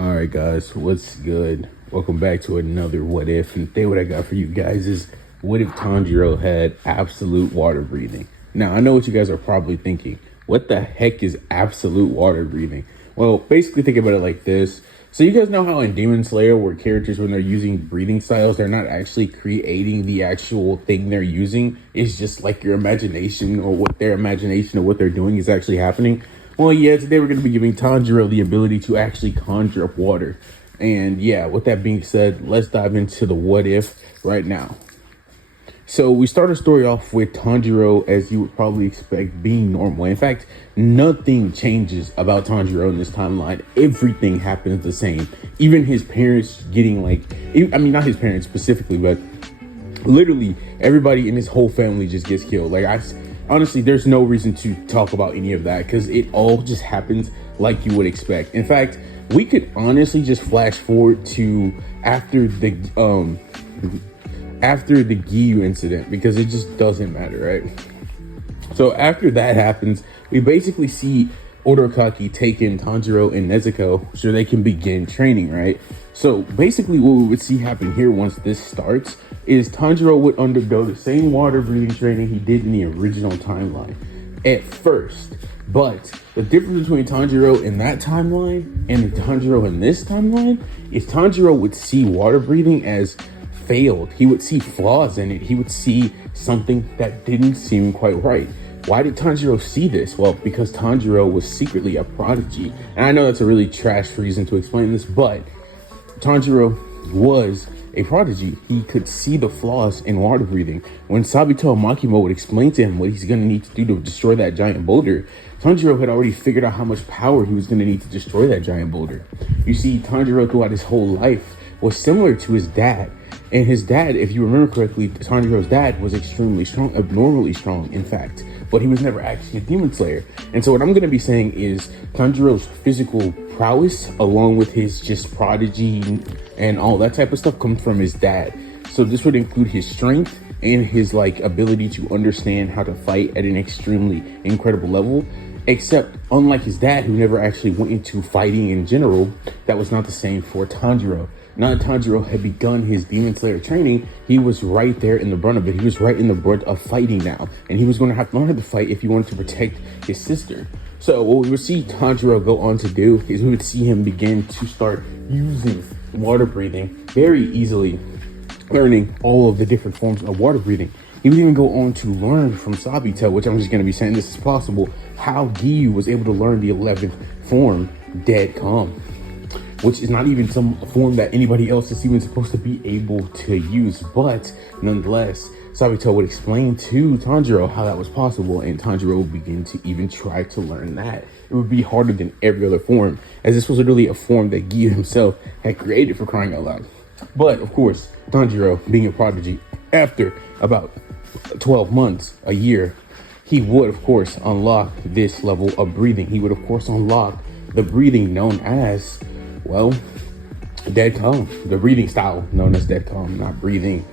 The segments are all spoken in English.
All right, guys, what's good? Welcome back to another What If. And today, what I got for you guys is what if Tanjiro had absolute water breathing? Now, I know what you guys are probably thinking. What the heck is absolute water breathing? Well, basically, think about it like this. So, you guys know how in Demon Slayer, where characters, when they're using breathing styles, they're not actually creating the actual thing they're using. It's just like your imagination or what their imagination of what they're doing is actually happening. Well, yeah, today we're going to be giving Tanjiro the ability to actually conjure up water. And yeah, with that being said, let's dive into the what if right now. So we start our story off with Tanjiro, as you would probably expect, being normal. In fact, nothing changes about Tanjiro in this timeline. Everything happens the same. Even his parents getting not his parents specifically, but literally everybody in his whole family just gets killed. Honestly, there's no reason to talk about any of that because it all just happens like you would expect. In fact, we could honestly just flash forward to after the Giyu incident because it just doesn't matter, right? So after that happens, we basically see Odorokaki taking Tanjiro and Nezuko so they can begin training, right? So basically what we would see happen here once this starts is Tanjiro would undergo the same water breathing training he did in the original timeline at first. But the difference between Tanjiro in that timeline and Tanjiro in this timeline is Tanjiro would see water breathing as failed. He would see flaws in it. He would see something that didn't seem quite right. Why did Tanjiro see this? Well, because Tanjiro was secretly a prodigy. And I know that's a really trash reason to explain this, but Tanjiro was a prodigy. He could see the flaws in water breathing. When Sabito and Makimo would explain to him what he's going to need to do to destroy that giant boulder, Tanjiro had already figured out how much power he was going to need to destroy that giant boulder. You see, Tanjiro throughout his whole life was similar to his dad. And his dad, if you remember correctly, Tanjiro's dad was extremely strong, abnormally strong, in fact. But he was never actually a demon slayer. And so what I'm going to be saying is Tanjiro's physical prowess, along with his just prodigy and all that type of stuff, comes from his dad. So this would include his strength and his ability to understand how to fight at an extremely incredible level. Except unlike his dad, who never actually went into fighting in general, that was not the same for Tanjiro. Now that Tanjiro had begun his Demon Slayer training, he was right there in the brunt of it. He was right in the brunt of fighting now. And he was going to have to learn how to fight if he wanted to protect his sister. So what we would see Tanjiro go on to do is we would see him begin to start using water breathing very easily, learning all of the different forms of water breathing. He would even go on to learn from Sabito, which I'm just going to be saying this is possible, how Giyu was able to learn the 11th form, Dead Calm, which is not even some form that anybody else is even supposed to be able to use. But nonetheless, Sabito would explain to Tanjiro how that was possible, and Tanjiro would begin to even try to learn that. It would be harder than every other form, as this was literally a form that Giyu himself had created, for crying out loud. But of course, Tanjiro, being a prodigy, after about 12 months, a year, he would of course unlock this level of breathing. He would of course unlock the breathing known as, well, Dead Calm, the breathing style known as Dead Calm, not breathing.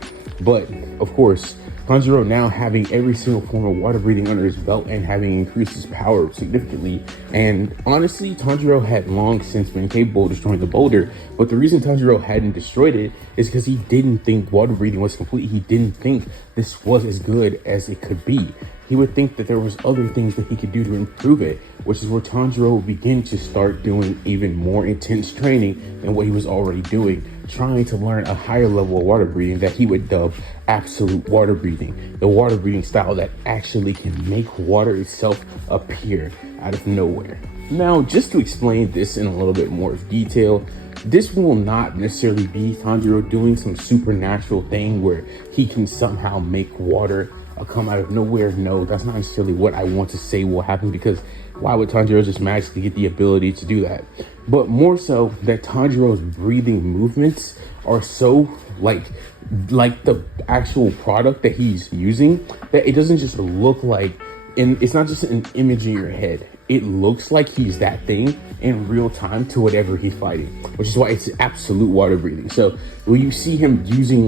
But of course, Tanjiro now having every single form of water breathing under his belt and having increased his power significantly. And honestly, Tanjiro had long since been capable of destroying the boulder. But the reason Tanjiro hadn't destroyed it is because he didn't think water breathing was complete. He didn't think this was as good as it could be. He would think that there was other things that he could do to improve it, which is where Tanjiro would begin to start doing even more intense training than what he was already doing, trying to learn a higher level of water breathing that he would dub absolute water breathing, the water breathing style that actually can make water itself appear out of nowhere. Now, just to explain this in a little bit more detail, this will not necessarily be Tanjiro doing some supernatural thing where he can somehow make water come out of nowhere. No, that's not necessarily what I want to say will happen, because why would Tanjiro just magically get the ability to do that? But more so that Tanjiro's breathing movements are so like the actual product that he's using, that it doesn't just look like, and it's not just an image in your head. It looks like he's that thing in real time to whatever he's fighting, which is why it's absolute water breathing. So when you see him using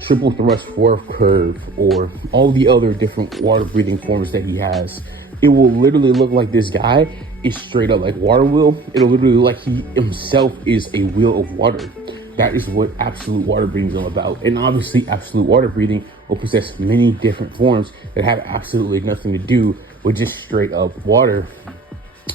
triple thrust fourth curve or all the other different water breathing forms that he has, it will literally look like this guy is straight up like water wheel. It'll literally like he himself is a wheel of water. That is what absolute water breathing is all about. And obviously absolute water breathing will possess many different forms that have absolutely nothing to do with just straight up water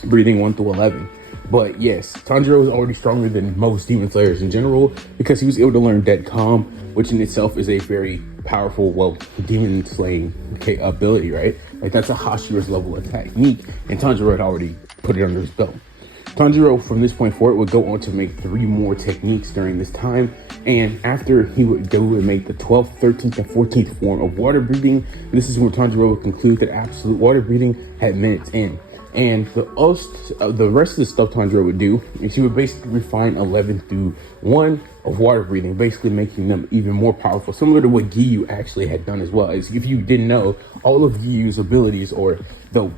breathing 1 through 11. But yes, Tanjiro is already stronger than most Demon Slayers in general because he was able to learn Dead Calm, which in itself is a very powerful, well, demon slaying ability, right? Like that's a Hashira's level of technique, and Tanjiro had already put it under his belt. Tanjiro, from this point forward, would go on to make 3 more techniques during this time, and after he would go and make the 12th, 13th, and 14th form of water breathing, this is where Tanjiro would conclude that absolute water breathing had met its end. And the rest of the stuff Tanjiro would do is he would basically refine 11 through 1 of water breathing, basically making them even more powerful, similar to what Giyu actually had done as well. As if you didn't know, all of Giyu's abilities, or the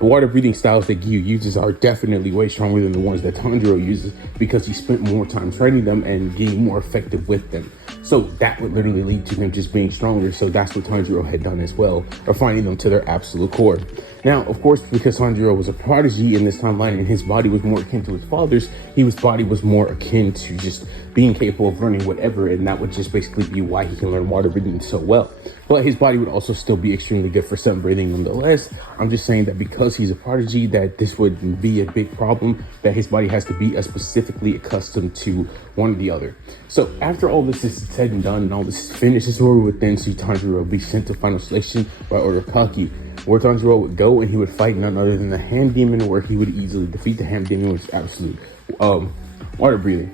water breathing styles that Giyu uses, are definitely way stronger than the ones that Tanjiro uses because he spent more time training them and getting more effective with them. So that would literally lead to him just being stronger. So that's what Tanjiro had done as well, refining them to their absolute core. Now, of course, because Tanjiro was a prodigy in this timeline and his body was more akin to his father's, his body was more akin to just being capable of learning whatever, and that would just basically be why he can learn water breathing so well. But his body would also still be extremely good for sun breathing nonetheless. I'm just saying that because he's a prodigy, that this would be a big problem, that his body has to be specifically accustomed to one or the other. So after all this is said and done and all this is finished, this is where we would then see Tanjiro be sent to final selection by Uraraka, where Tanjiro would go and he would fight none other than the Hand Demon, where he would easily defeat the Hand Demon with absolute water breathing.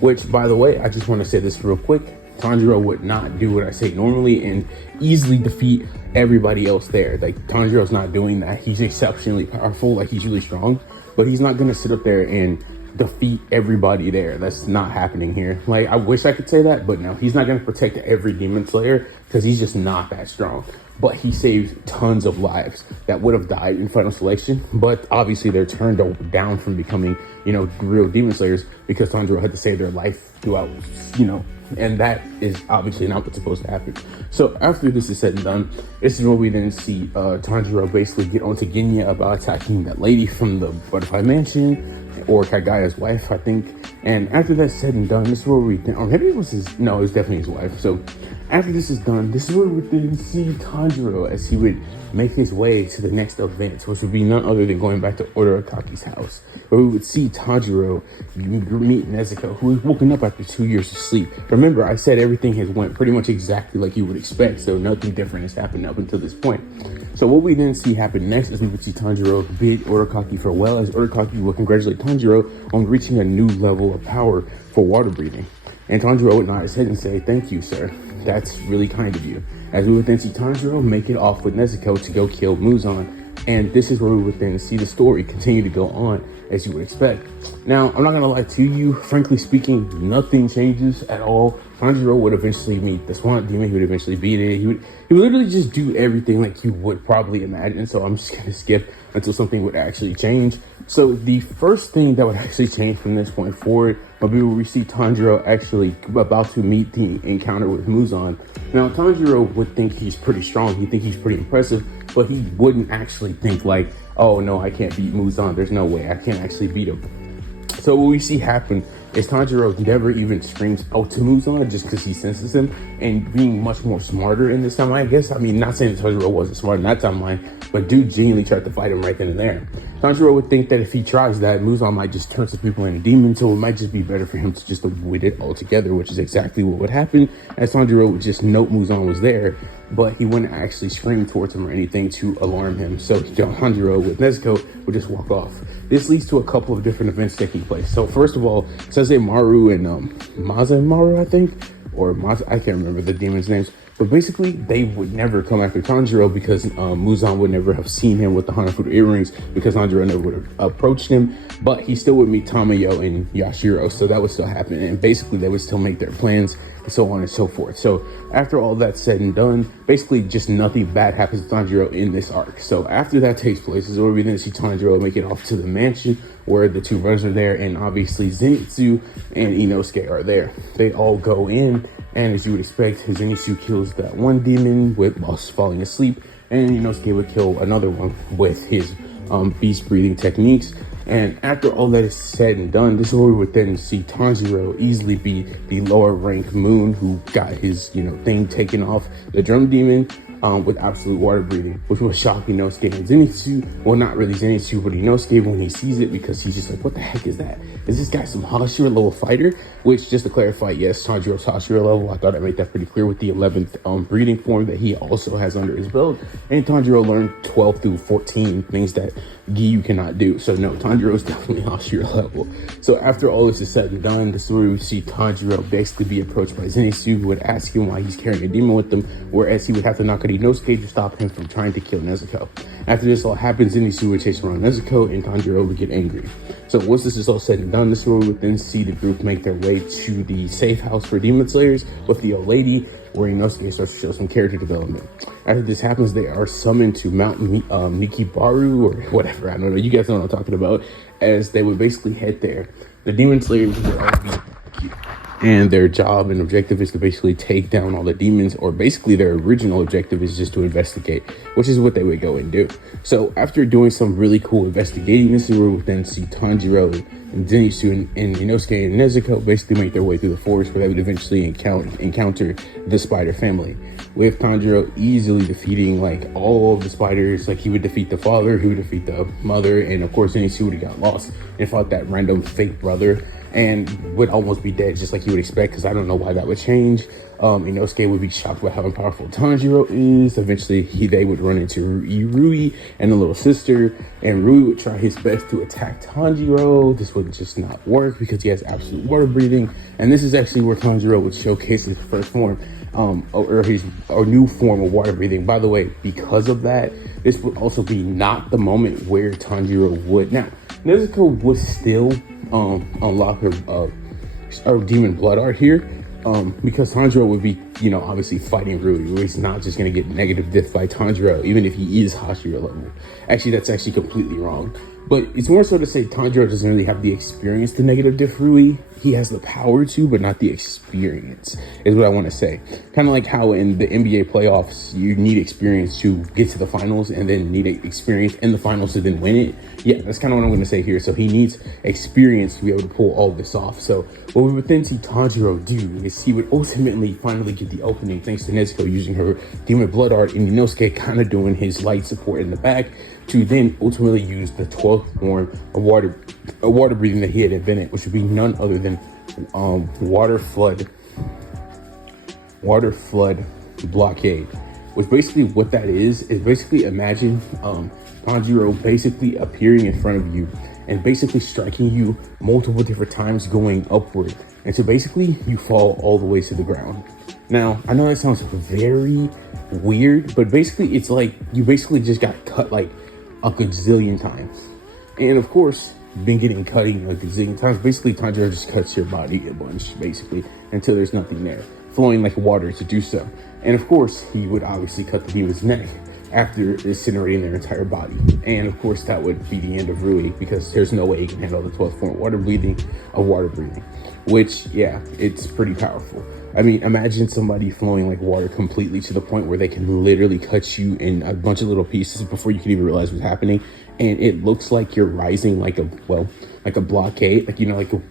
Which, by the way, I just want to say this real quick. Tanjiro would not do what I say normally and easily defeat everybody else there. Like, Tanjiro's not doing that. He's exceptionally powerful, like he's really strong, but he's not going to sit up there and defeat everybody there. That's not happening here. Like, I wish I could say that, but no, he's not going to protect every Demon Slayer because he's just not that strong. But he saved tons of lives that would have died in final selection, but obviously they're turned down from becoming, real Demon Slayers because Tanjiro had to save their life throughout, and that is obviously not what's supposed to happen. So after this is said and done, this is where we then see Tanjiro basically get onto Genya about attacking that lady from the Butterfly Mansion, or Kagaya's wife, I think. And after that's said and done, this is where we then, or maybe it was it was definitely his wife. So after this is done, this is where we then see Tanjiro as he would make his way to the next event, which would be none other than going back to Uraraki's house, where we would see Tanjiro meet Nezuko, who was woken up after 2 years of sleep. Remember, I said everything has went pretty much exactly like you would expect, so nothing different has happened up until this point. So what we then see happen next is we would see Tanjiro bid Uraraki farewell, as Uraraki will congratulate Tanjiro on reaching a new level of power for water breathing. And Tanjiro would nod his head and say, "Thank you, sir. That's really kind of you." As we would then see Tanjiro make it off with Nezuko to go kill Muzan. And this is where we would then see the story continue to go on as you would expect. Now, I'm not going to lie to you. Frankly speaking, nothing changes at all. Tanjiro would eventually meet the Swamp Demon. He would eventually beat it. He would literally just do everything like you would probably imagine. So I'm just going to skip until something would actually change. So the first thing that would actually change from this point forward would be where we see Tanjiro actually about to meet the encounter with Muzan. Now, Tanjiro would think he's pretty strong. He'd think he's pretty impressive, but he wouldn't actually think like, oh no, I can't beat Muzan. There's no way I can't actually beat him. So what we see happen is Tanjiro never even screams out to Muzan just because he senses him, and being much more smarter in this timeline, I guess. I mean, not saying that Tanjiro wasn't smart in that timeline, but dude genuinely tried to fight him right then and there. Tanjiro would think that if he tries that, Muzan might just turn some people into demons, so it might just be better for him to just avoid it altogether, which is exactly what would happen, as Tanjiro would just note Muzan was there, but he wouldn't actually scream towards him or anything to alarm him. So Tanjiro with Nezuko would just walk off. This leads to a couple of different events taking place. So first of all, Sazemaru and Mazemaru, I think, or I can't remember the demons' names, but basically they would never come after Tanjiro because Muzan would never have seen him with the Hanafuda earrings because Tanjiro never would have approached him, but he still would meet Tamayo and Yashiro, so that would still happen, and basically they would still make their plans, and so on and so forth. So after all that's said and done, basically just nothing bad happens to Tanjiro in this arc. So after that takes place is where we then see Tanjiro make it off to the mansion where the two brothers are there, and obviously Zenitsu and Inosuke are there. They all go in, and as you would expect, Zenitsu kills that one demon while falling asleep, and Inosuke would kill another one with his beast breathing techniques. And after all that is said and done, this is where we would then see Tanjiro easily be the lower rank Moon who got his, thing taken off the drum demon with absolute water breathing, which will shock Inosuke and Zenitsu. Well, not really Zenitsu, but Inosuke when he sees it, because he's just like, what the heck is that? Is this guy some Hashira level fighter? Which, just to clarify, yes, Tanjiro's Hashira level. I thought I made that pretty clear with the 11th breeding form that he also has under his belt. And Tanjiro learned 12 through 14 things that Giyu cannot do. So no, Tanjiro is definitely Hashira level. So after all this is said and done, the story we see Tanjiro basically be approached by Zenitsu, who would ask him why he's carrying a demon with him, whereas he would have to knock out Inosuke to stop him from trying to kill Nezuko. After this all happens, Zenitsu would chase around Nezuko, and Tanjiro would get angry. So once this is all said and done, this story would then see the group make their way to the safe house for demon slayers with the old lady, where Inosuke starts to show some character development. After this happens, they are summoned to Mount Nikibaru, or whatever, I don't know, you guys know what I'm talking about, as they would basically head there. The demon slayers would all be, and their job and objective is to basically take down all the demons, or basically their original objective is just to investigate, which is what they would go and do. So after doing some really cool investigating, this is where we would then see Tanjiro and Zenitsu and Inosuke and Nezuko basically make their way through the forest, where they would eventually encounter the spider family, with Tanjiro easily defeating like all of the spiders. Like he would defeat the father, he would defeat the mother, and of course Zenitsu would have got lost and fought that random fake brother and would almost be dead, just like you would expect, because I don't know why that would change. Inosuke would be shocked by how powerful Tanjiro is. Eventually they would run into Rui and the little sister, and Rui would try his best to attack Tanjiro. This would just not work because he has absolute water breathing, and this is actually where Tanjiro would showcase his first form, or his new form of water breathing. By the way, because of that, this would also be not the moment where Tanjiro would. Now, Nezuko would still unlock her demon blood art here, because Tanjiro would be, obviously fighting Rui. Rui's not just going to get negative death by Tanjiro, even if he is Hashira level. Actually, that's actually completely wrong. But it's more so to say Tanjiro doesn't really have the experience to negative diff Rui. He has the power to, but not the experience, is what I want to say. Kind of like how in the NBA playoffs, you need experience to get to the finals, and then need experience in the finals to then win it. Yeah, that's kind of what I'm going to say here. So he needs experience to be able to pull all this off. So what we would then see Tanjiro do is he would ultimately finally get the opening, thanks to Nezuko using her demon blood art, and Inosuke kind of doing his light support in the back, to then ultimately use the 12th form of water breathing that he had invented, which would be none other than water flood blockade. Which basically what that is basically, imagine Tanjiro basically appearing in front of you and basically striking you multiple different times going upward, and so basically you fall all the way to the ground. Now, I know that sounds very weird, but basically it's like you basically just got cut like a gazillion times. And of course, been getting cutting like a gazillion times. Basically, Tanjiro just cuts your body a bunch, basically, until there's nothing there, flowing like water to do so. And of course, he would obviously cut the demon's neck after incinerating their entire body. And of course, that would be the end of Rui, because there's no way he can handle the 12th form water breathing, which, yeah, it's pretty powerful. I mean, imagine somebody flowing like water completely to the point where they can literally cut you in a bunch of little pieces before you can even realize what's happening. And it looks like you're rising like a blockade, like a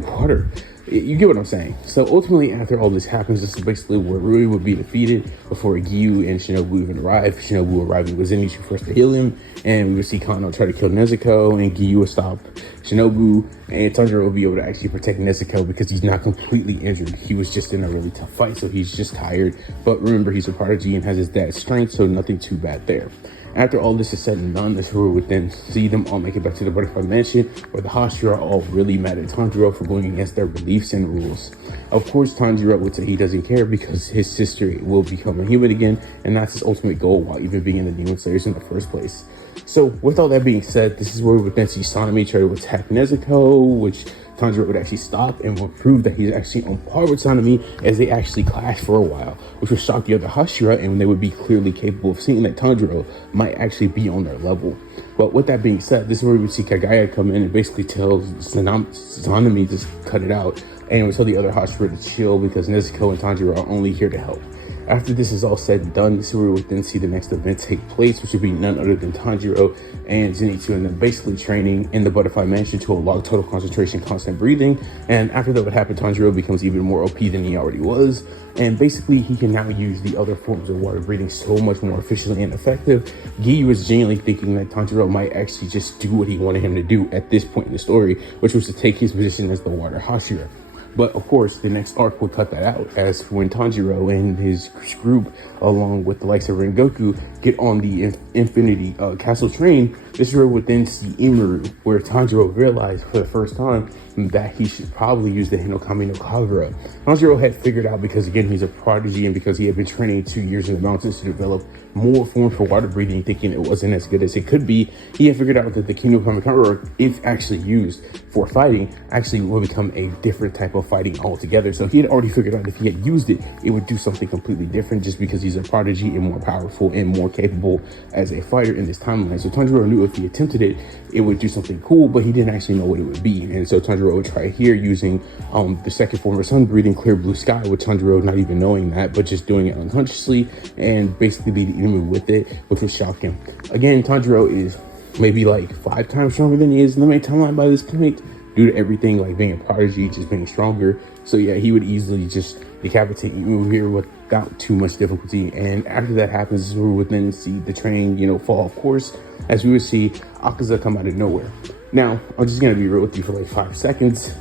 water. You get what I'm saying? So ultimately, after all this happens, this is basically where Rui would be defeated before Giyu and Shinobu even arrive. Shinobu arriving with Zenitsu first to heal him, and we would see Kano try to kill Nezuko, and Giyu would stop Shinobu, and Tanjiro would be able to actually protect Nezuko because he's not completely injured. He was just in a really tough fight, so he's just tired. But remember, he's a prodigy and has his dad's strength, so nothing too bad there. After all this is said and done, this Rui would then see them all make it back to the Butterfly Mansion, where the Hashira are all really mad at Tanjiro for going against their beliefs and rules. Of course, Tanjiro would say he doesn't care because his sister will become a human again, and that's his ultimate goal while even being in the Demon Slayers in the first place. So with all that being said, this is where we would then see Sanemi try to attack Nezuko, which Tanjiro would actually stop and would prove that he's actually on par with Sanemi, as they actually clashed for a while, which would shock the other Hashira, and they would be clearly capable of seeing that Tanjiro might actually be on their level. But with that being said, this is where we would see Kagaya come in and basically tell Sanemi to just cut it out, and would tell the other Hashira to chill because Nezuko and Tanjiro are only here to help. After this is all said and done, this is where we would then see the next event take place, which would be none other than Tanjiro and Zenitsu, and then basically training in the Butterfly Mansion to unlock total concentration, constant breathing. And after that would happen, Tanjiro becomes even more OP than he already was. And basically, he can now use the other forms of water breathing so much more efficiently and effective. Giyu was genuinely thinking that Tanjiro might actually just do what he wanted him to do at this point in the story, which was to take his position as the water Hashira. But of course, the next arc would cut that out, as when Tanjiro and his group, along with the likes of Rengoku, get on the Infinity Castle train, this is where we would then see Imuru, where Tanjiro realized for the first time that he should probably use the Hinokami no Kagura. Tanjiro had figured out, because again, he's a prodigy, and because he had been training 2 years in the mountains to develop more forms for water breathing, thinking it wasn't as good as it could be, he had figured out that the Hinokami no Kagura, if actually used for fighting, actually will become a different type of fighting altogether. So he had already figured out if he had used it, it would do something completely different, just because he's a prodigy and more powerful and more capable as a fighter in this timeline. So Tanjiro knew if he attempted it, it would do something cool, but he didn't actually know what it would be. And so Tanjiro would try here using the second form of sun breathing, clear blue sky, with Tanjiro not even knowing that, but just doing it unconsciously, and basically beating Imu with it, which would shock him. Again, Tanjiro is maybe like 5 times stronger than he is in the main timeline by this point, due to everything, like being a prodigy, just being stronger. So yeah, he would easily just decapitate Imu here without too much difficulty. And after that happens, we would then see the train, fall off course, as we would see Akaza come out of nowhere. Now, I'm just gonna be real with you for like 5 seconds.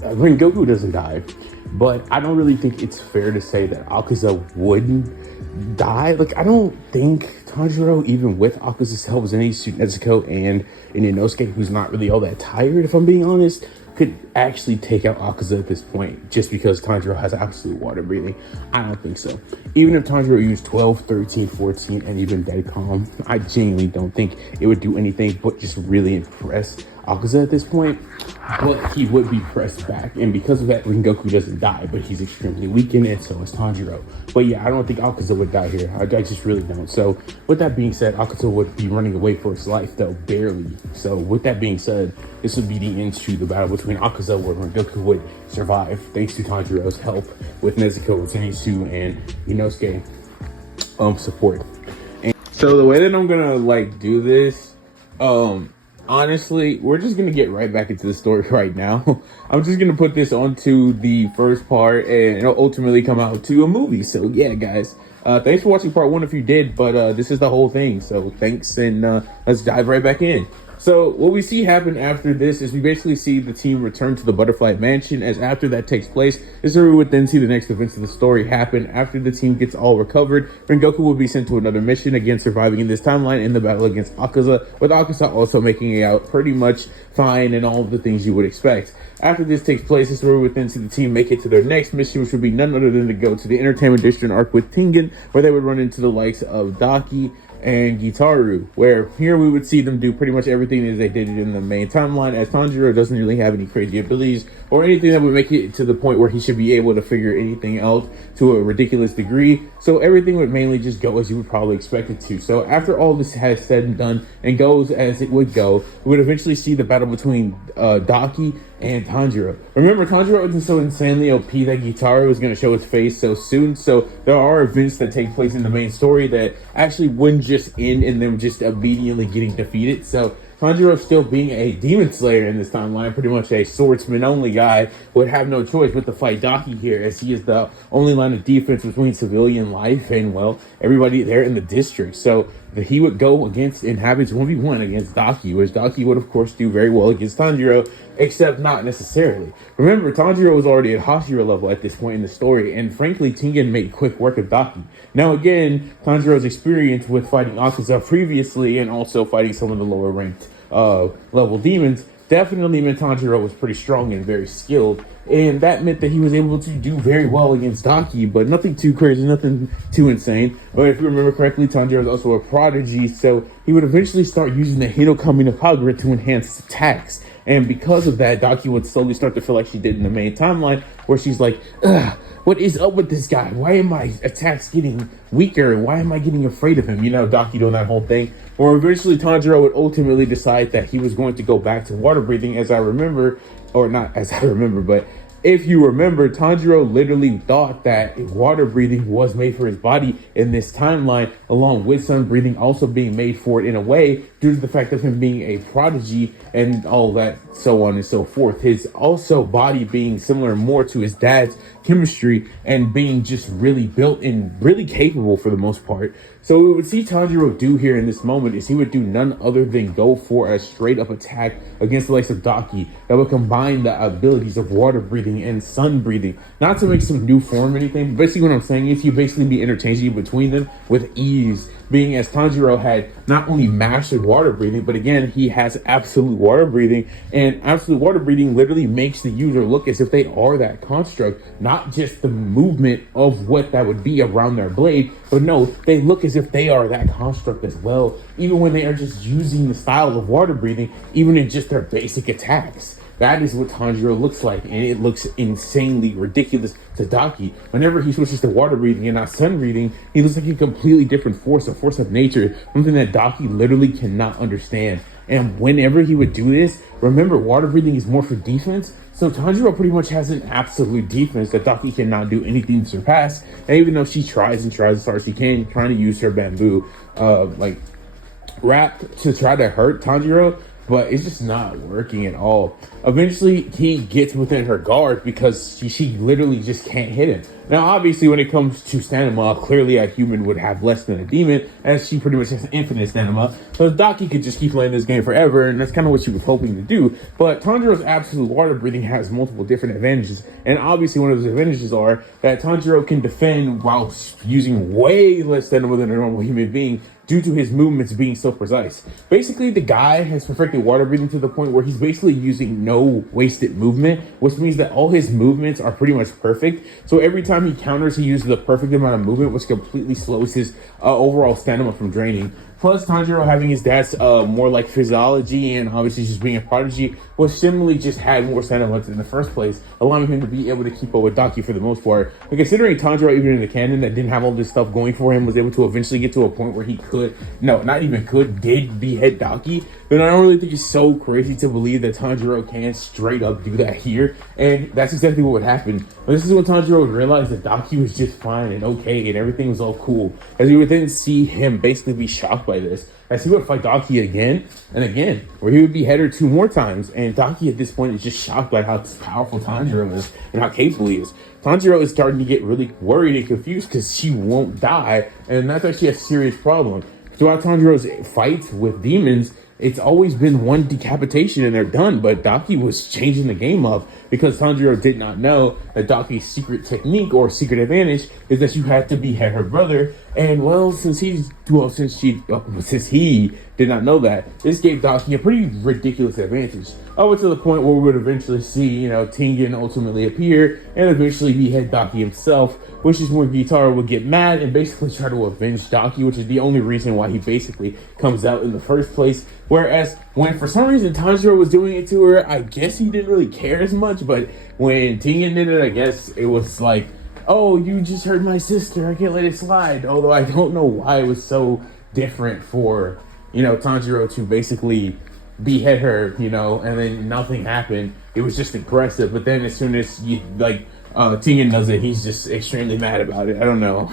Rengoku doesn't die, but I don't really think it's fair to say that Akaza wouldn't die. Like, I don't think Tanjiro, even with Akaza's help, Zenitsu, Nezuko, and Inosuke, who's not really all that tired, if I'm being honest, could actually take out Akaza at this point, just because Tanjiro has absolute water breathing. I don't think so. Even if Tanjiro used 12, 13, 14, and even Dead Calm, I genuinely don't think it would do anything but just really impress Akaza at this point. But he would be pressed back, and because of that, Rengoku doesn't die, but he's extremely weakened, and so is Tanjiro. But yeah, I don't think Akaza would die here. I just really don't. So with that being said, Akaza would be running away for his life, though barely. So with that being said, this would be the end to the battle between Akaza, where Rengoku would survive thanks to Tanjiro's help with Nezuko, Zenitsu, and Inosuke support. And so the way that I'm gonna do this, honestly, we're just going to get right back into the story right now. I'm just going to put this onto the first part, and it'll ultimately come out to a movie. So yeah, guys, thanks for watching part 1 if you did, but this is the whole thing. So thanks, and let's dive right back in. So what we see happen after this is we basically see the team return to the Butterfly Mansion. As after that takes place, this is where we would then see the next events of the story happen. After the team gets all recovered, Rengoku will be sent to another mission, again surviving in this timeline in the battle against Akaza, with Akaza also making it out pretty much fine and all of the things you would expect. After this takes place, this is where we would then see the team make it to their next mission, which would be none other than to go to the Entertainment District arc with Tengen, where they would run into the likes of Daki and Gitaru, where here we would see them do pretty much everything as they did it in the main timeline, as Tanjiro doesn't really have any crazy abilities or anything that would make it to the point where he should be able to figure anything out to a ridiculous degree. So everything would mainly just go as you would probably expect it to. So after all this has said and done and goes as it would go, we would eventually see the battle between Daki and Tanjiro. Remember, Tanjiro isn't so insanely OP that Gitaru was going to show his face so soon, so there are events that take place in the main story that actually wouldn't just end in them just immediately getting defeated. So Tanjiro, still being a demon slayer in this timeline, pretty much a swordsman only guy, would have no choice but to fight Daki here, as he is the only line of defense between civilian life and, well, everybody there in the district. So he would go against and have his 1v1 against Daki, which Daki would of course do very well against Tanjiro, except not necessarily. Remember, Tanjiro was already at Hashira level at this point in the story, and frankly, Tengen made quick work of Daki. Now again, Tanjiro's experience with fighting Akaza previously, and also fighting some of the lower ranked level demons, definitely meant Tanjiro was pretty strong and very skilled, and that meant that he was able to do very well against Daki, but nothing too crazy, nothing too insane. But if you remember correctly, Tanjiro is also a prodigy, so he would eventually start using the Hinokami no Kagura to enhance his attacks. And because of that, Daki would slowly start to feel like she did in the main timeline, where she's like, ugh, what is up with this guy? Why are my attacks getting weaker? Why am I getting afraid of him? Daki doing that whole thing. Or eventually Tanjiro would ultimately decide that he was going to go back to water breathing, as I remember, or not as I remember, but if you remember, Tanjiro literally thought that water breathing was made for his body in this timeline, along with sun breathing also being made for it in a way, due to the fact of him being a prodigy and all that, so on and so forth. His also body being similar more to his dad's chemistry and being just really built and really capable for the most part. So what we would see Tanjiro do here in this moment is he would do none other than go for a straight up attack against the likes of Daki that would combine the abilities of water breathing and sun breathing. Not to make some new form or anything, but basically what I'm saying is you basically be interchanging between them with ease, being as Tanjiro had not only mastered water breathing, but again, he has absolute water breathing, and absolute water breathing literally makes the user look as if they are that construct, not just the movement of what that would be around their blade, but no, they look as if they are that construct as well, even when they are just using the style of water breathing, even in just their basic attacks. That is what Tanjiro looks like, and it looks insanely ridiculous to Daki. Whenever he switches to water breathing and not sun breathing, he looks like a completely different force, a force of nature, something that Daki literally cannot understand. And whenever he would do this, remember, water breathing is more for defense, so Tanjiro pretty much has an absolute defense that Daki cannot do anything to surpass. And even though she tries and tries as hard as she can, trying to use her bamboo, wrap to try to hurt Tanjiro, but it's just not working at all. Eventually, he gets within her guard because she literally just can't hit him. Now, obviously, when it comes to stamina, clearly a human would have less than a demon, as she pretty much has infinite stamina. So Daki could just keep playing this game forever, and that's kind of what she was hoping to do. But Tanjiro's absolute water breathing has multiple different advantages, and obviously one of those advantages are that Tanjiro can defend while using way less stamina than a normal human being, due to his movements being so precise. Basically, the guy has perfected water breathing to the point where he's basically using no wasted movement, which means that all his movements are pretty much perfect. So every time he counters, he uses the perfect amount of movement, which completely slows his overall stamina from draining. Plus, Tanjiro having his dad's more like physiology and obviously just being a prodigy, was similarly just had more stamina in the first place, allowing him to be able to keep up with Daki for the most part. But considering Tanjiro, even in the canon, that didn't have all this stuff going for him, was able to eventually get to a point where he did behead Daki, then I don't really think it's so crazy to believe that Tanjiro can straight up do that here. And that's exactly what would happen. But this is when Tanjiro would realize that Daki was just fine and okay and everything was all cool. As we would then see him basically be shocked by this, as he would fight Daki again and again, where he would behead her 2 more times. And Daki at this point is just shocked by how powerful Tanjiro is and how capable he is. Tanjiro is starting to get really worried and confused because she won't die, and that's actually a serious problem. Throughout Tanjiro's fights with demons, it's always been one decapitation and they're done, but Daki was changing the game up because Tanjiro did not know that Daki's secret technique or secret advantage is that you had to behead her brother. And well, since he did not know that, this gave Daki a pretty ridiculous advantage. Over to the point where we would eventually see, Tengen ultimately appear and eventually behead Daki himself, which is when Gyutaro would get mad and basically try to avenge Daki, which is the only reason why he basically comes out in the first place. Whereas when for some reason Tanjiro was doing it to her, I guess he didn't really care as much, but when Tengen did it, I guess it was like, oh, you just hurt my sister, I can't let it slide. Although I don't know why it was so different for, Tanjiro to basically behead her, and then nothing happened. It was just aggressive. But then as soon as Tengen does it, he's just extremely mad about it. I don't know.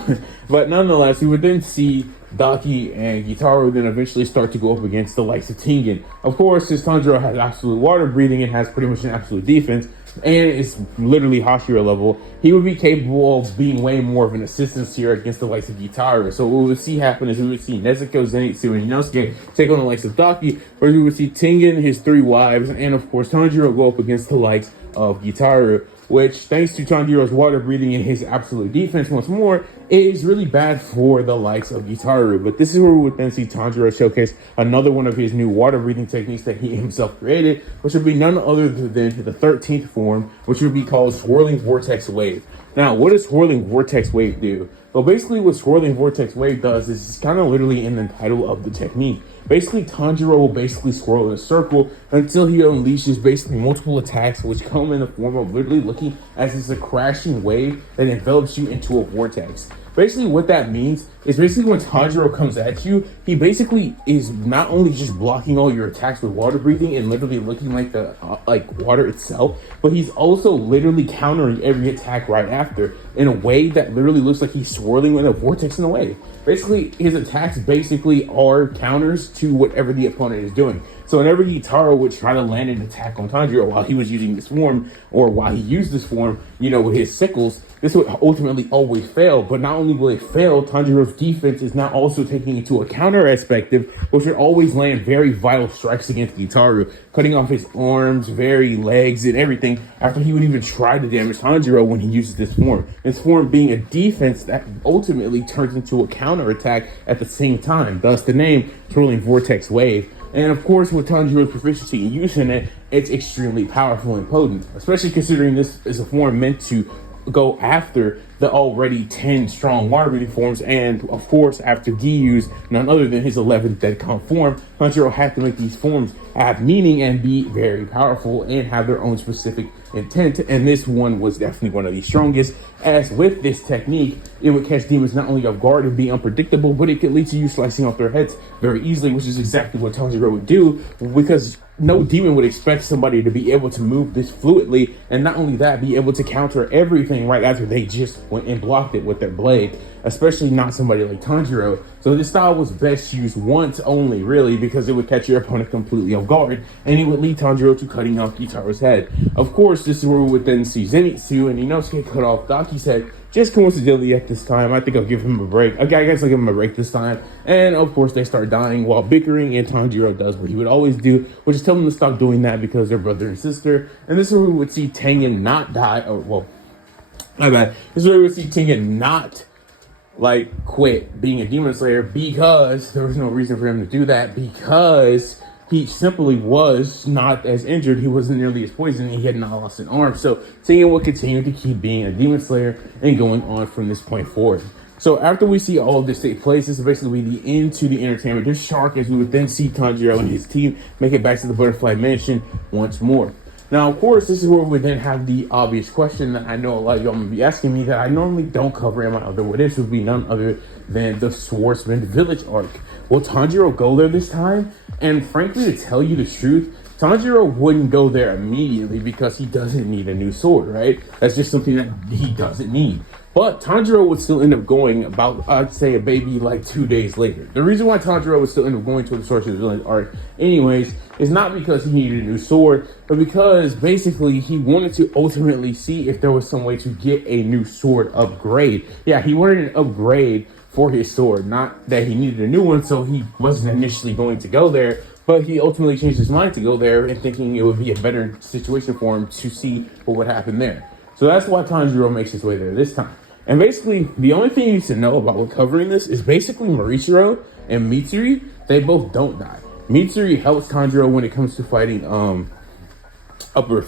But nonetheless, we would then see Daki and Gyutaro then eventually start to go up against the likes of Tengen. Of course, since Tanjiro has absolute water breathing and has pretty much an absolute defense, and it's literally Hashira level, he would be capable of being way more of an assistance here against the likes of Gyutaro. So what we would see happen is we would see Nezuko, Zenitsu, and Inosuke take on the likes of Daki, where we would see Tengen, his 3 wives, and of course Tanjiro go up against the likes of Gyutaro, which, thanks to Tanjiro's water breathing and his absolute defense once more, is really bad for the likes of Gyutaro. But this is where we would then see Tanjiro showcase another one of his new water breathing techniques that he himself created, which would be none other than the 13th form, which would be called Swirling Vortex Wave. Now, what does Swirling Vortex Wave do? Well, basically what Swirling Vortex Wave does is it's kind of literally in the title of the technique. Basically, Tanjiro will basically swirl in a circle until he unleashes basically multiple attacks, which come in the form of literally looking as it's a crashing wave that envelops you into a vortex. Basically, what that means is basically when Tanjiro comes at you, he basically is not only just blocking all your attacks with water breathing and literally looking like the like water itself, but he's also literally countering every attack right after in a way that literally looks like he's swirling in a vortex in a way. Basically, his attacks basically are counters to whatever the opponent is doing. So whenever Gitaro would try to land an attack on Tanjiro while he was using this form, or while he used this form, you know, with his sickles, this would ultimately always fail. But not only will it fail, Tanjiro's defense is now also taking into a counter perspective, which would always land very vital strikes against Gitaru, cutting off his arms, very legs, and everything after he would even try to damage Tanjiro when he uses this form. This form being a defense that ultimately turns into a counter attack at the same time, thus the name Twirling Vortex Wave. And of course, with Tanjiro's proficiency in using it, it's extremely powerful and potent, especially considering this is a form meant to go after the already 10 strong water breathing forms, and of course after Giyu's none other than his 11th dead count form, Tanjiro had to make these forms have meaning and be very powerful and have their own specific intent, and this one was definitely one of the strongest, as with this technique it would catch demons not only off guard and be unpredictable, but it could lead to you slicing off their heads very easily, which is exactly what Tanjiro would do, because no demon would expect somebody to be able to move this fluidly, and not only that, be able to counter everything right after they just went and blocked it with their blade, especially not somebody like Tanjiro. So this style was best used once only, really, because it would catch your opponent completely off guard, and it would lead Tanjiro to cutting off Gitaro's head. Of course, this is where we would then see Zenitsu and Inosuke cut off Daki's head, just coincidentally at this time. I think I'll give him a break. Okay, I guess I'll give him a break this time. And of course, they start dying while bickering, and Tanjiro does what he would always do, which is tell them to stop doing that because they're brother and sister. And this is where we would see Tengen not die, or well, my bad. This is where we would see Tengen not like quit being a demon slayer, because there was no reason for him to do that, because he simply was not as injured. He wasn't nearly as poisoned. He had not lost an arm. So Tengen will continue to keep being a demon slayer and going on from this point forward. So after we see all of this take place, this is basically the end to the entertainment. There's Shark, as we would then see Tanjiro and his team make it back to the Butterfly Mansion once more. Now, of course, this is where we then have the obvious question that I know a lot of y'all may be asking me that I normally don't cover in my other what ifs, would be none other than the Swordsman Village arc. Will Tanjiro go there this time? And frankly, to tell you the truth, Tanjiro wouldn't go there immediately because he doesn't need a new sword, right? That's just something that he doesn't need. But Tanjiro would still end up going about, I'd say, a baby like 2 days later. The reason why Tanjiro would still end up going to the Swordsman Village arc anyways is not because he needed a new sword, but because basically he wanted to ultimately see if there was some way to get a new sword upgrade. Yeah, he wanted an upgrade for his sword, not that he needed a new one, so he wasn't initially going to go there, but he ultimately changed his mind to go there and thinking it would be a better situation for him to see what would happen there. So that's why Tanjiro makes his way there this time. And basically, the only thing you need to know about recovering this is basically Morichiro and Mitsuri, they both don't die. Mitsuri helps Tanjiro when it comes to fighting upper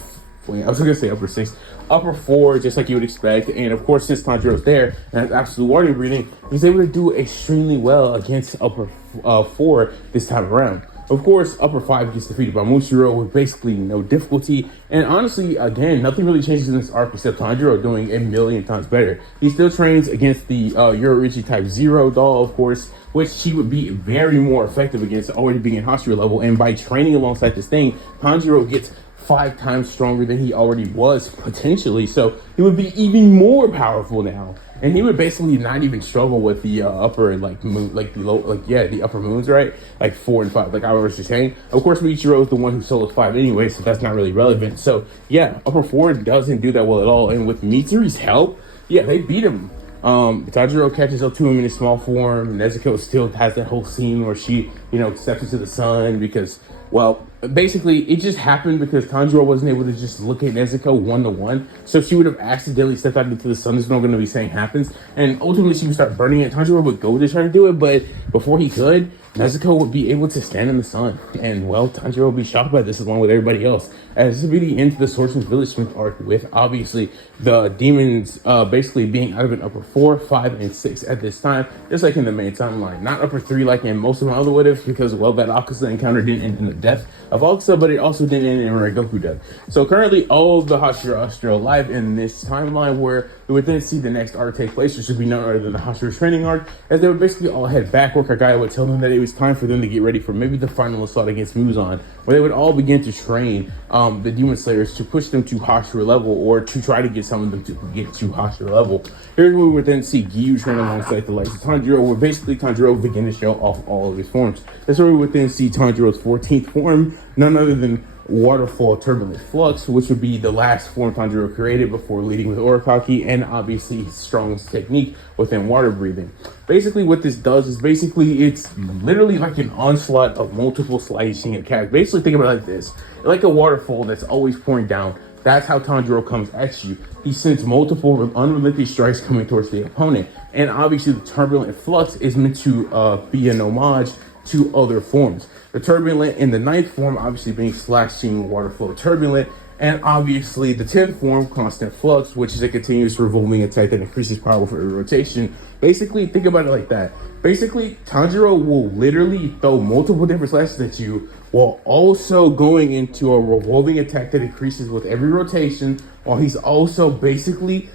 6, upper 4, just like you would expect. And of course, since Tanjiro's there and has absolute water breathing, he's able to do extremely well against upper 4 this time around. Of course, upper 5 gets defeated by Mushiro with basically no difficulty. And honestly, again, nothing really changes in this arc except Tanjiro doing a million times better. He still trains against the Yoruichi Type 0 doll, of course, which he would be very more effective against, already being in Hashira level. And by training alongside this thing, Tanjiro gets 5 times stronger than he already was potentially. So he would be even more powerful now. And he would basically not even struggle with the upper moon, the upper moons, right? Like 4 and 5, like I was just saying. Of course, Michiro is the one who solos 5 anyway, so that's not really relevant. So yeah, upper 4 doesn't do that well at all. And with Mitsuri's help, yeah, they beat him. Tanjiro catches up to him in his small form. Nezuko still has that whole scene where she, steps into the sun because, well, basically it just happened because Tanjiro wasn't able to just look at Nezuko 1-to-1. So she would have accidentally stepped out into the sun. There's no going to be saying happens. And ultimately she would start burning it. Tanjiro would go to try to do it, but before he could, Nezuko would be able to stand in the sun. And, well, Tanjiro would be shocked by this along with everybody else. As this would be the end of the Swordsman's Village Strength arc, with obviously the demons basically being out of an upper 4, 5, and 6 at this time, just like in the main timeline. Not upper 3 like in most of my other what-ifs, because, well, that Akaza encounter didn't end in the death of Akaza, but it also didn't end in Rengoku death. So currently all of the Hashira are still alive in this timeline where we would then see the next arc take place, which would be none other than the Hashira training arc, as they would basically all head back, where Kagaya would tell them that it was time for them to get ready for maybe the final assault against Muzan, where they would all begin to train the Demon Slayers to push them to Hashira level, or to try to get some of them to get to Hashira level. Here's where we would then see Giyu train alongside the likes of Tanjiro, where basically Tanjiro would begin to show off all of his forms. That's where we would then see Tanjiro's 14th form, none other than Waterfall Turbulent Flux, which would be the last form Tanjiro created before leading with Orikaki, and obviously his strongest technique within water breathing. Basically what this does is it's literally like an onslaught of multiple slicing attacks. Basically think about it like this, like a waterfall that's always pouring down. That's how Tanjiro comes at you. He sends multiple unrelenting strikes coming towards the opponent, and obviously the Turbulent Flux is meant to be an homage to other forms. The Turbulent in the 9th form obviously being Slashing Waterflow Turbulent, and obviously the 10th form, Constant Flux, which is a continuous revolving attack that increases power for every rotation. Basically, think about it like that. Basically, Tanjiro will literally throw multiple different slashes at you while also going into a revolving attack that increases with every rotation, while he's also basically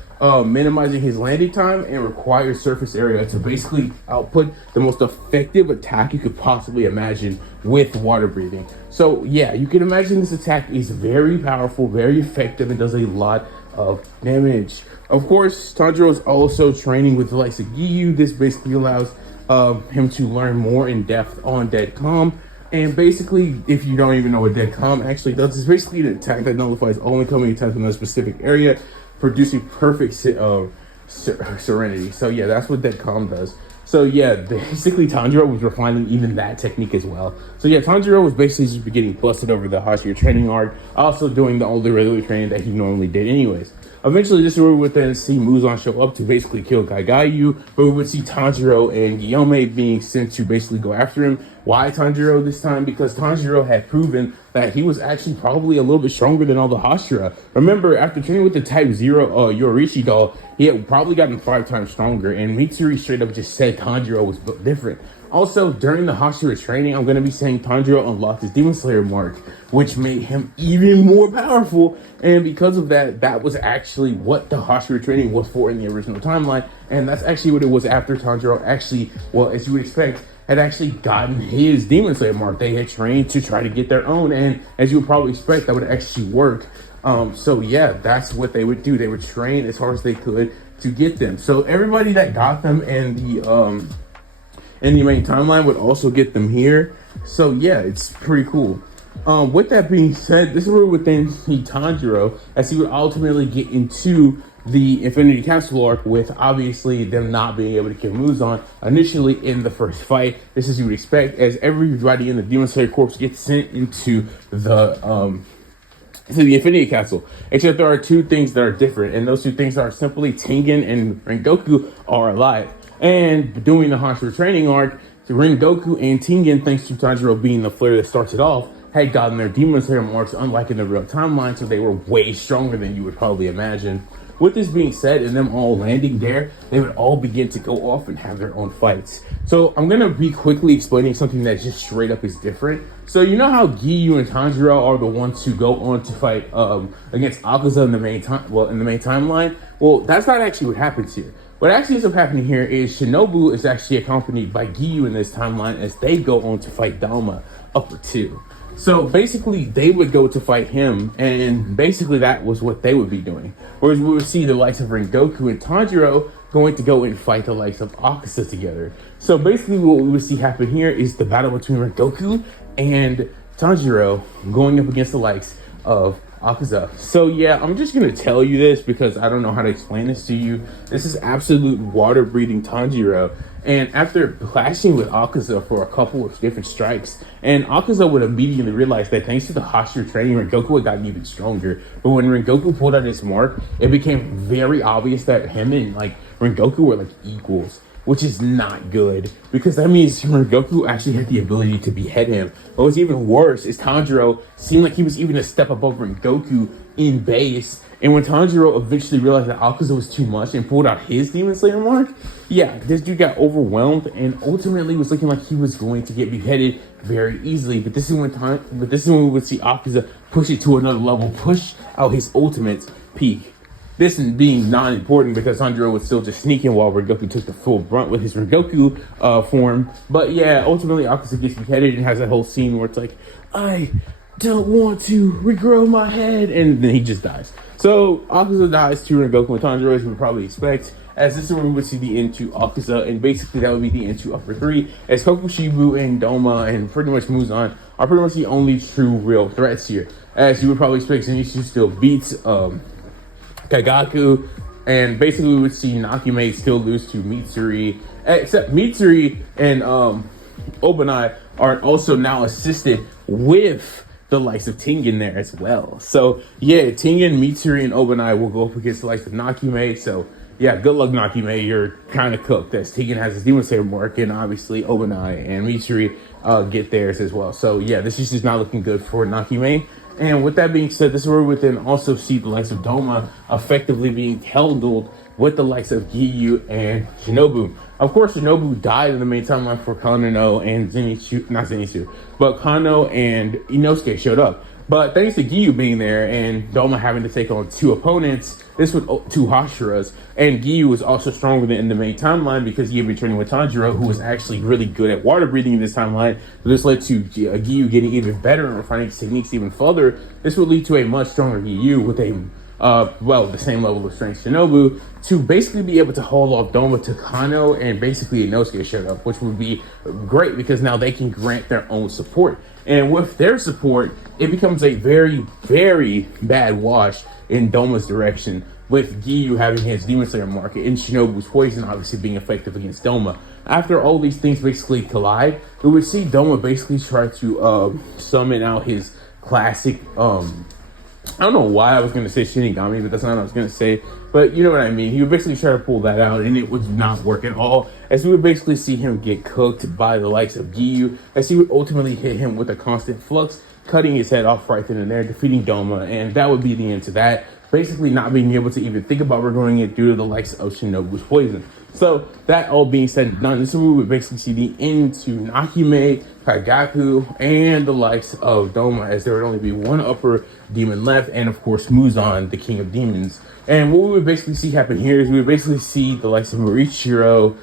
minimizing his landing time and required surface area to basically output the most effective attack you could possibly imagine with water breathing. So yeah, you can imagine this attack is very powerful, very effective, and does a lot of damage. Of course, Tanjiro is also training with the likes of Giyu. This basically allows him to learn more in depth on Dead Calm. And basically, if you don't even know what Dead Calm actually does, it's basically an attack that nullifies all incoming attacks in a specific area, producing perfect serenity. So yeah, that's what Dead Calm does. So yeah, basically Tanjiro was refining even that technique as well. So yeah, Tanjiro was basically just getting busted over the Hashira training arc, also doing all the regular training that he normally did anyways. Eventually, this is where we would then see Muzan show up to basically kill Kaigayu, but we would see Tanjiro and Guillaume being sent to basically go after him. Why Tanjiro this time? Because Tanjiro had proven that he was actually probably a little bit stronger than all the Hashira. Remember, after training with the Type 0 Yorishi doll, he had probably gotten 5 times stronger, and Mitsuri straight up just said Tanjiro was built different. Also, during the Hashira training, I'm going to be saying Tanjiro unlocked his Demon Slayer mark, which made him even more powerful. And because of that, that was actually what the Hashira training was for in the original timeline. And that's actually what it was after Tanjiro actually, well, as you would expect, had actually gotten his Demon Slayer mark. They had trained to try to get their own. And as you would probably expect, that would actually work. So yeah, that's what they would do. They would train as hard as they could to get them. So everybody that got them in the main timeline would also get them here. So yeah, it's pretty cool. With that being said, this is where we would then see Tanjiro, as he would ultimately get into the Infinity Capsule arc, with obviously them not being able to kill Muzan initially in the first fight. This is you would expect, as everybody in the Demon Slayer Corps gets sent into the Infinity Castle. Except there are 2 things that are different, and those 2 things are simply Tengen and Rengoku are alive. And doing the Hashira training arc, Rengoku and Tengen, thanks to Tanjiro being the flare that starts it off, had gotten their Demon Slayer marks, unlike in the real timeline, so they were way stronger than you would probably imagine. With this being said, and them all landing there, they would all begin to go off and have their own fights. So I'm going to be quickly explaining something that just straight up is different. So you know how Giyu and Tanjiro are the ones who go on to fight against Akaza in the main timeline? Well, that's not actually what happens here. What actually ends up happening here is Shinobu is actually accompanied by Giyu in this timeline as they go on to fight Dalma Upper 2. So basically, they would go to fight him, and basically that was what they would be doing. Whereas we would see the likes of Rengoku and Tanjiro going to go and fight the likes of Akaza together. So basically what we would see happen here is the battle between Rengoku and Tanjiro going up against the likes of Akaza. So yeah, I'm just going to tell you this because I don't know how to explain this to you. This is absolute water-breathing Tanjiro. And after clashing with Akaza for a couple of different strikes, and Akaza would immediately realize that thanks to the Hashira training, Rengoku had gotten even stronger. But when Rengoku pulled out his mark, it became very obvious that him and Rengoku were equals, which is not good, because that means Rengoku actually had the ability to behead him. But what's even worse is Tanjiro seemed like he was even a step above Rengoku in base. And when Tanjiro eventually realized that Akaza was too much and pulled out his Demon Slayer mark, yeah, this dude got overwhelmed and ultimately was looking like he was going to get beheaded very easily. But this is when we would see Akaza push it to another level, push out his ultimate peak. This being non-important because Tanjiro was still just sneaking while Rengoku took the full brunt with his Rengoku form. But yeah, ultimately Akaza gets beheaded and has that whole scene where it's like, I don't want to regrow my head, and then he just dies. So Akaza dies to Rengoku and Tanjiro, as we would probably expect, as this is where we would see the end to Akaza, and basically that would be the end to Upper 3, as Kokushibo and Doma and pretty much Muzan are pretty much the only true real threats here. As you would probably expect, Zenitsu still beats Kagaku, and basically we would see Nakime still lose to Mitsuri, except Mitsuri and Obanai are also now assisted with the likes of Tengen there as well. So yeah, Tengen, Mitsuri, and Obanai will go up against the likes of Nakime. So yeah, good luck, Nakime. You're kind of cooked, as Tengen has his Demon Slayer mark, and obviously Obanai and Mitsuri get theirs as well. So yeah, this is just not looking good for Nakime. And with that being said, this is where we would then also see the likes of Doma effectively being handled with the likes of Giyu and Shinobu. Of course, Shinobu died in the main timeline for Kano and Zenitsu, but Kano and Inosuke showed up. But thanks to Giyu being there and Doma having to take on two opponents, this was two Hashiras, and Giyu was also stronger than in the main timeline because he had been training with Tanjiro, who was actually really good at water breathing in this timeline. So this led to Giyu getting even better and refining his techniques even further. This would lead to a much stronger Giyu with a the same level of strength Shinobu to basically be able to hold off Doma to Kano, and basically Inosuke showed up, which would be great because now they can grant their own support. And with their support, it becomes a very, very bad wash in Doma's direction, with Giyu having his Demon Slayer mark and Shinobu's poison obviously being effective against Doma. After all these things basically collide, we would see Doma basically try to summon out his classic I don't know why I was going to say Shinigami, but that's not what I was going to say. But you know what I mean. He would basically try to pull that out, and it would not work at all. As we would basically see him get cooked by the likes of Giyu, as he would ultimately hit him with a constant flux, cutting his head off right then and there, defeating Doma, and that would be the end to that. Basically not being able to even think about regrowing it due to the likes of Shinobu's poison. So that all being said and done, this is where we would basically see the end to Nakime, Kagaku, and the likes of Doma, as there would only be one upper demon left, and of course Muzan, the king of demons. And what we would basically see happen here is we would basically see the likes of Morichiro,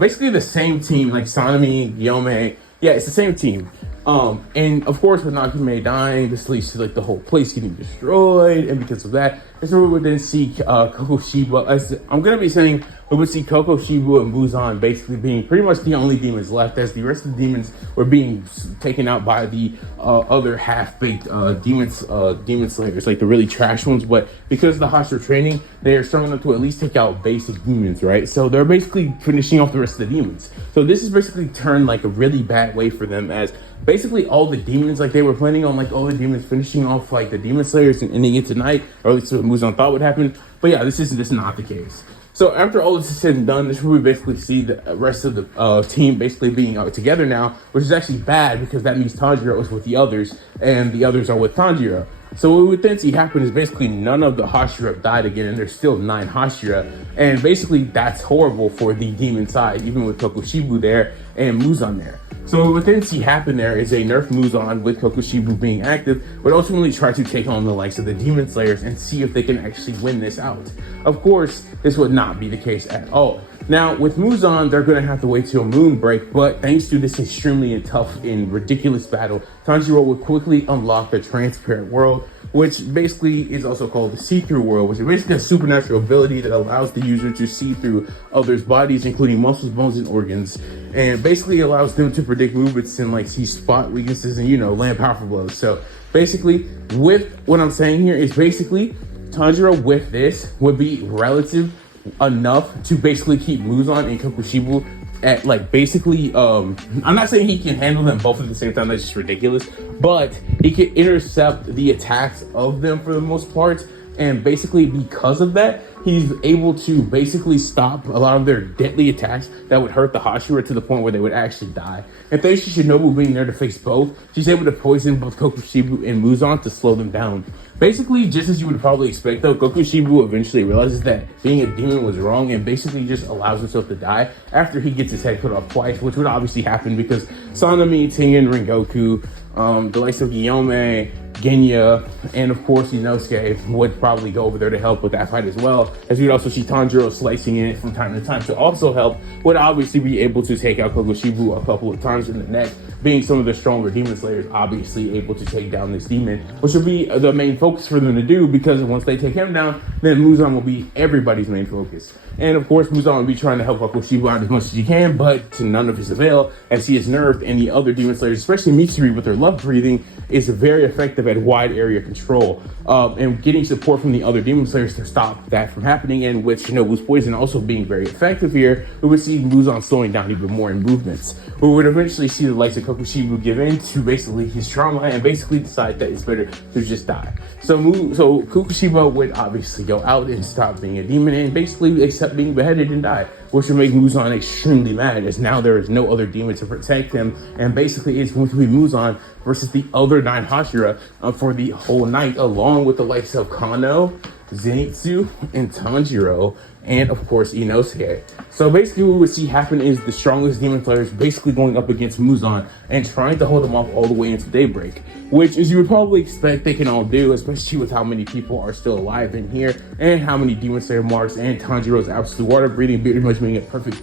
basically the same team, like Sanemi, Gyome. Yeah, it's the same team. And of course, with Nakime dying, this leads to like the whole place getting destroyed, and because of that, that's where we would then see Kokoshiba. As I'm gonna be saying, we would see Kokoshiba and Muzan basically being pretty much the only demons left, as the rest of the demons were being taken out by the other half-baked demon slayers, like the really trash ones. But because of the hostile training, they are strong enough to at least take out basic demons, right? So they're basically finishing off the rest of the demons. So this is basically turned like a really bad way for them, as basically all the demons, like they were planning on like all the demons finishing off like the demon slayers and ending it tonight, or at least what Muzan thought would happen. But yeah, this is not the case. So after all this is said and done, this is where we basically see the rest of the team basically being together now, which is actually bad because that means Tanjiro is with the others and the others are with Tanjiro. So what we would then see happen is basically none of the Hashira have died again, and there's still 9 Hashira, and basically that's horrible for the demon side, even with Kokoshibu there and Muzan there. So what we would then see happen there is a nerf Muzan with Kokoshibu being active, but ultimately try to take on the likes of the Demon Slayers and see if they can actually win this out. Of course, this would not be the case at all. Now, with Muzan, they're going to have to wait till moon break, but thanks to this extremely tough and ridiculous battle, Tanjiro will quickly unlock the transparent world, which basically is also called the see-through world, which is basically a supernatural ability that allows the user to see through others' bodies, including muscles, bones, and organs, and basically allows them to predict movements and like see spot weaknesses and, you know, land powerful blows. So basically, with what I'm saying here is basically Tanjiro with this would be relative enough to basically keep Muzan and Kokoshibu at like basically I'm not saying he can handle them both at the same time, that's just ridiculous, but he can intercept the attacks of them for the most part, and basically because of that he's able to basically stop a lot of their deadly attacks that would hurt the Hashira to the point where they would actually die. And thanks to Shinobu being there to face both, she's able to poison both Kokoshibu and Muzan to slow them down. Basically, just as you would probably expect though, Kokoshibu eventually realizes that being a demon was wrong and basically just allows himself to die after he gets his head cut off twice, which would obviously happen because Sanemi, Tengen, Rengoku, the likes of Gyome, Genya, and of course Inosuke would probably go over there to help with that fight as well, as we'd also see Tanjiro slicing in it from time to time to also help, would obviously be able to take out Kokushibo a couple of times in the neck, being some of the stronger demon slayers obviously able to take down this demon, which will be the main focus for them to do, because once they take him down, then Muzan will be everybody's main focus. And of course Muzan will be trying to help Kokushibo out as much as he can, but to none of his avail, as he is nerfed, and the other demon slayers, especially Mitsuri with her love breathing, is very effective at wide area control, and getting support from the other demon slayers to stop that from happening. And with Shinobu's poison also being very effective here, we would see Muzan slowing down even more in movements. We would eventually see the likes of Kokushibo give in to basically his trauma and basically decide that it's better to just die. So Kokushibo would obviously go out and stop being a demon and basically accept being beheaded and die, which would make Muzan extremely mad, as now there is no other demon to protect him, and basically it's going to be Muzan versus the other 9 Hashira for the whole night, along with the likes of Kano, Zenitsu, and Tanjiro, and of course Inosuke. So basically what we would see happen is the strongest demon players basically going up against Muzan and trying to hold him off all the way into daybreak, which, as you would probably expect, they can all do, especially with how many people are still alive in here and how many demon slayer marks and Tanjiro's absolute water breathing pretty much being a perfect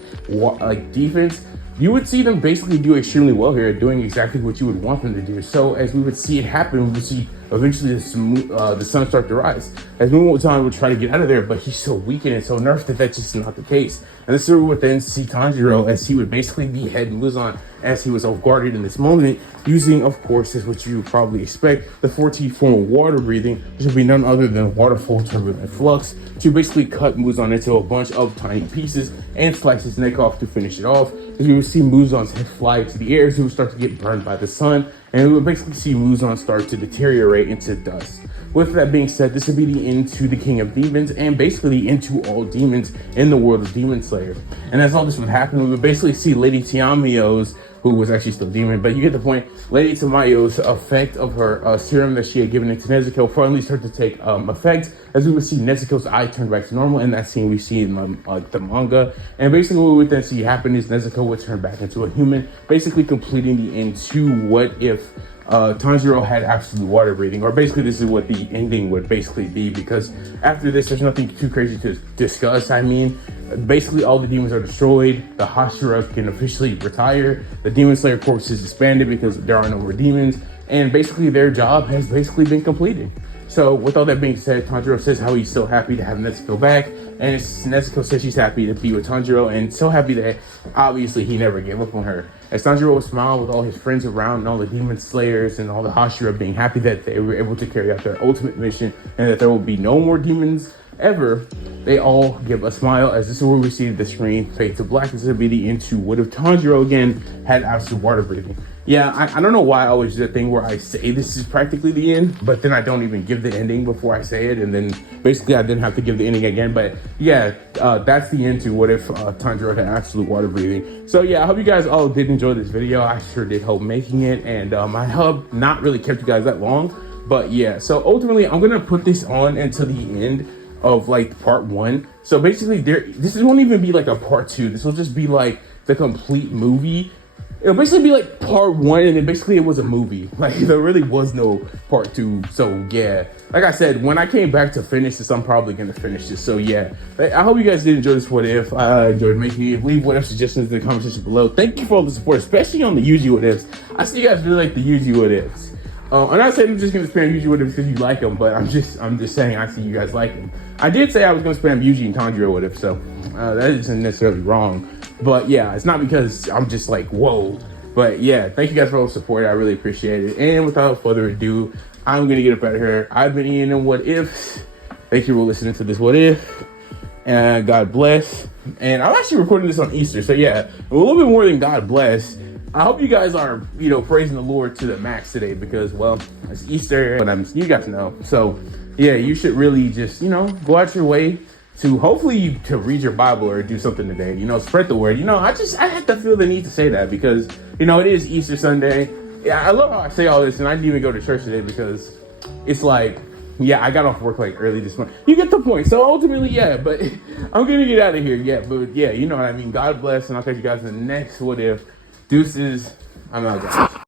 defense. You would see them basically do extremely well here, doing exactly what you would want them to do. So as we would see it happen, we would see eventually the sun start to rise, as Muzan would try to get out of there, but he's so weakened and so nerfed that that's just not the case. And this is where we would then see Tanjiro, as he would basically behead Muzan as he was off guarded in this moment, using, of course, as what you would probably expect, the 14th form of water breathing, which would be none other than waterfall turbulent flux, to basically cut Muzan into a bunch of tiny pieces and slice his neck off to finish it off. As we would see Muzan's head fly to the air, as he would start to get burned by the sun, and we would basically see Muzan start to deteriorate into dust. With that being said, this would be the end to the King of Demons, and basically the end to all demons in the world of Demon Slayer. And as all this would happen, we would basically see Lady Tiamayo's, who was actually still demon, but you get the point, Lady Tiamayo's effect of her serum that she had given it to Nezuko finally start to take effect, as we would see Nezuko's eye turn back to normal in that scene we see in the manga. And basically what we would then see happen is Nezuko would turn back into a human, basically completing the end to what if Tanjiro had absolute water breathing, or basically this is what the ending would basically be, because after this there's nothing too crazy to discuss. I mean, basically all the demons are destroyed, the Hashira can officially retire, the Demon Slayer Corps is disbanded because there are no more demons, and basically their job has basically been completed. So with all that being said, Tanjiro says how he's so happy to have Nezuko back, and Nezuko says she's happy to be with Tanjiro, and so happy that obviously he never gave up on her. As Tanjiro would smile with all his friends around and all the demon slayers and all the Hashira being happy that they were able to carry out their ultimate mission and that there will be no more demons ever, they all give a smile, as this is where we see the screen fade to black. This will be the end to what if Tanjiro again had absolute water breathing. Yeah, I don't know why I always do that thing where I say this is practically the end, but then I don't even give the ending before I say it, and then basically I didn't have to give the ending again. But yeah, that's the end to what if Tanjiro had absolute water breathing. So yeah, I hope you guys all did enjoy this video. I sure did hope making it, and I hope not really kept you guys that long. But yeah, so ultimately I'm gonna put this on until the end of like part 1. So basically this won't even be like a part 2. This will just be like the complete movie. It'll basically be like part 1, and then basically it was a movie. Like there really was no part 2. So yeah, like I said, when I came back to finish this, I'm probably gonna finish this. So yeah, I hope you guys did enjoy this what if. I enjoyed making it. Leave what if suggestions in the comment section below. Thank you for all the support, especially on the Yuji what ifs. I see you guys really like the Yuji what ifs. I'm not saying I'm just gonna spam Yuji what ifs because you like them, but I'm just saying I see you guys like them. I did say I was gonna spam Yuji and Tanjiro what if, so that isn't necessarily wrong. But yeah, it's not because I'm just like, whoa. But yeah, thank you guys for all the support. I really appreciate it. And without further ado, I'm going to get up out of here. I've been Ian and What Ifs. Thank you for listening to this What If. And God bless. And I'm actually recording this on Easter. So yeah, a little bit more than God bless. I hope you guys are, praising the Lord to the max today because, well, it's Easter. But you guys know. So yeah, you should really just, go out your way to hopefully to read your Bible or do something today, spread the word. I had to feel the need to say that because, it is Easter Sunday. Yeah, I love how I say all this, and I didn't even go to church today because it's like, yeah, I got off work like early this morning. You get the point. So ultimately, yeah, but I'm going to get out of here. Yeah, but yeah, you know what I mean? God bless, and I'll catch you guys in the next What If. Deuces. I'm out, guys.